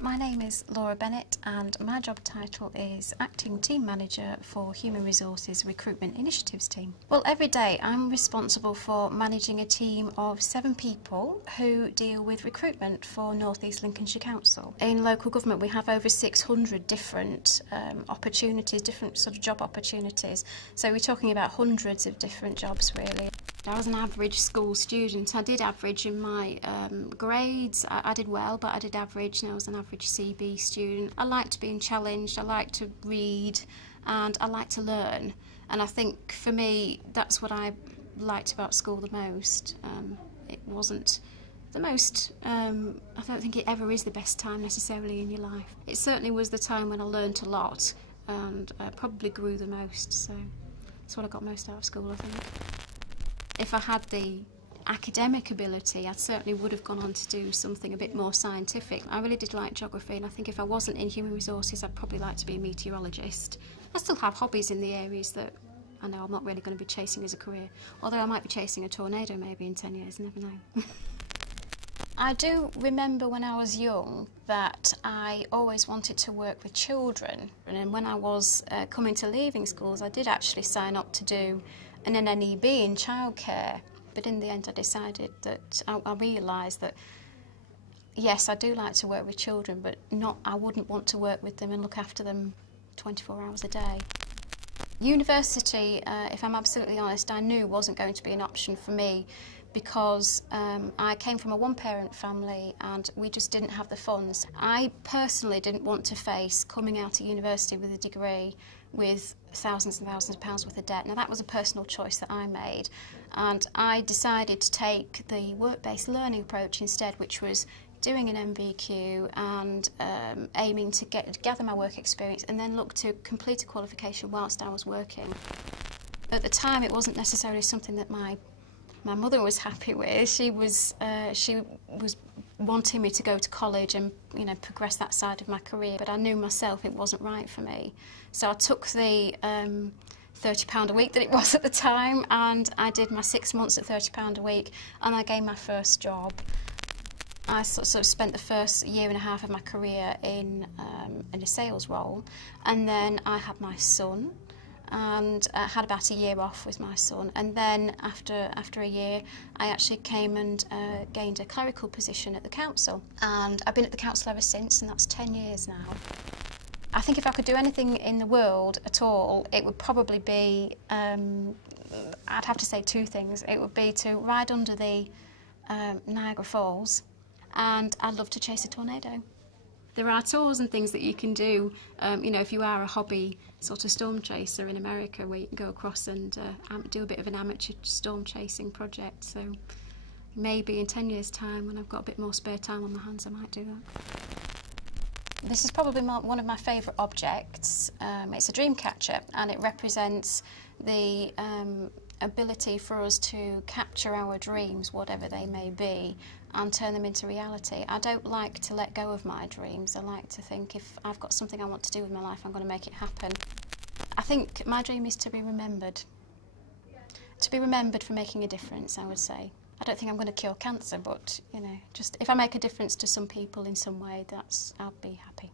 My name is Laura Bennett and my job title is Acting Team Manager for Human Resources Recruitment Initiatives Team. Well, every day I'm responsible for managing a team of 7 people who deal with recruitment for North East Lincolnshire Council. In local government we have over 600 different opportunities, different sort of job opportunities, so we're talking about hundreds of different jobs really. I was an average school student. I did average in my grades. I did well, but I did average, and I was an average CB student. I liked being challenged, I liked to read, and I liked to learn. And I think for me, that's what I liked about school the most. It wasn't the most, I don't think it ever is the best time necessarily in your life. It certainly was the time when I learnt a lot and probably grew the most, so that's what I got most out of school, I think. If I had the academic ability, I certainly would have gone on to do something a bit more scientific. I really did like geography, and I think if I wasn't in human resources, I'd probably like to be a meteorologist. I still have hobbies in the areas that I know I'm not really going to be chasing as a career, although I might be chasing a tornado maybe in 10 years, never know. I do remember when I was young that I always wanted to work with children, and when I was coming to leaving schools I did actually sign up to do an NEB in childcare, but in the end I decided that I realised that yes, I do like to work with children, but I wouldn't want to work with them and look after them 24 hours a day. University, if I'm absolutely honest, I knew wasn't going to be an option for me because I came from a one-parent family and we just didn't have the funds. I personally didn't want to face coming out of university with a degree with thousands and thousands of pounds worth of debt. Now that was a personal choice that I made, and I decided to take the work-based learning approach instead, which was doing an MVQ and aiming to gather my work experience and then look to complete a qualification whilst I was working. At the time it wasn't necessarily something that my mother was happy with. She was wanting me to go to college and progress that side of my career, but I knew myself it wasn't right for me. So I took the £30 a week that it was at the time, and I did my 6 months at £30 a week, and I gained my first job. I sort of spent the first year and a half of my career in a sales role, and then I had my son, and had about a year off with my son, and then after a year I actually came and gained a clerical position at the council, and I've been at the council ever since, and that's 10 years now. I think if I could do anything in the world at all, it would probably be, I'd have to say 2 things. It would be to ride under the Niagara Falls, and I'd love to chase a tornado. There are tours and things that you can do, if you are a hobby sort of storm chaser in America, where you can go across and do a bit of an amateur storm chasing project. So maybe in 10 years' time, when I've got a bit more spare time on my hands, I might do that. This is probably one of my favourite objects. It's a dream catcher, and it represents the ability for us to capture our dreams, whatever they may be, and turn them into reality. I don't like to let go of my dreams. I like to think if I've got something I want to do with my life, I'm going to make it happen. I think my dream is to be remembered. To be remembered for making a difference, I would say. I don't think I'm going to cure cancer, but just if I make a difference to some people in some way, I'll be happy.